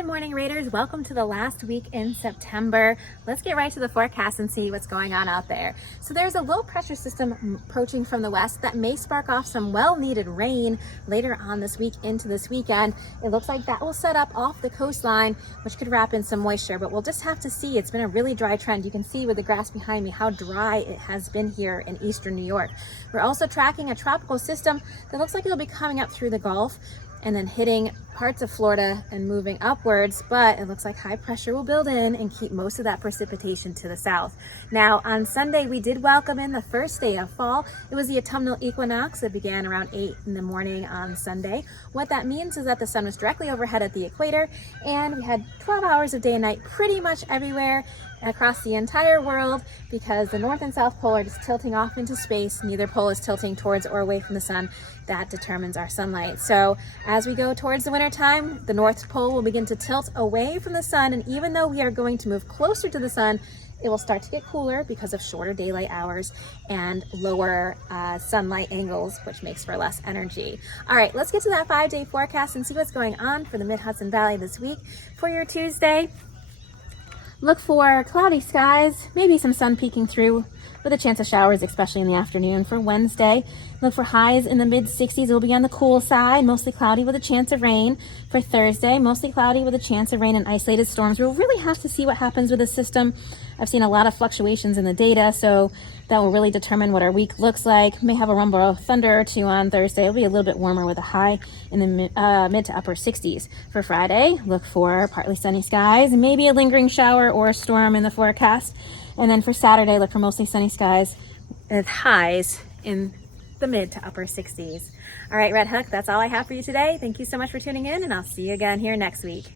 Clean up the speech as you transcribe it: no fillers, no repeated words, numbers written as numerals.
Good morning, Raiders. Welcome to the last week in September. Let's get right to the forecast and see what's going on out there. So there's a low pressure system approaching from the west that may spark off some well-needed rain later on this week into this weekend. It looks like that will set up off the coastline, which could wrap in some moisture, but we'll just have to see. It's been a really dry trend. You can see with the grass behind me how dry it has been here in eastern New York. We're also tracking a tropical system that looks like it'll be coming up through the Gulf and then hitting parts of Florida and moving upwards, but it looks like high pressure will build in and keep most of that precipitation to the south. Now, on Sunday, we did welcome in the first day of fall. It was the autumnal equinox that began around 8 in the morning on Sunday. What that means is that the sun was directly overhead at the equator, and we had 12 hours of day and night pretty much everywhere across the entire world, because the north and south pole are just tilting off into space. Neither pole is tilting towards or away from the sun. That determines our sunlight. So as we go towards the winter time, the north pole will begin to tilt away from the sun, and even though we are going to move closer to the sun, it will start to get cooler because of shorter daylight hours and lower sunlight angles, which makes for less energy. All right, let's get to that 5-day forecast and see what's going on for the mid-Hudson Valley this week. For your Tuesday, look for cloudy skies, maybe some sun peeking through with a chance of showers, especially in the afternoon. For Wednesday, look for highs in the mid-60s. It will be on the cool side, mostly cloudy with a chance of rain. For Thursday, mostly cloudy with a chance of rain and isolated storms. We'll really have to see what happens with the system. I've seen a lot of fluctuations in the data, so that will really determine what our week looks like. May have a rumble of thunder or two on Thursday. It'll be a little bit warmer with a high in the mid to upper 60s. For Friday, look for partly sunny skies, maybe a lingering shower or a storm in the forecast. And then for Saturday, look for mostly sunny skies with highs in the mid to upper 60s. All right, Red Hook, that's all I have for you today. Thank you so much for tuning in, and I'll see you again here next week.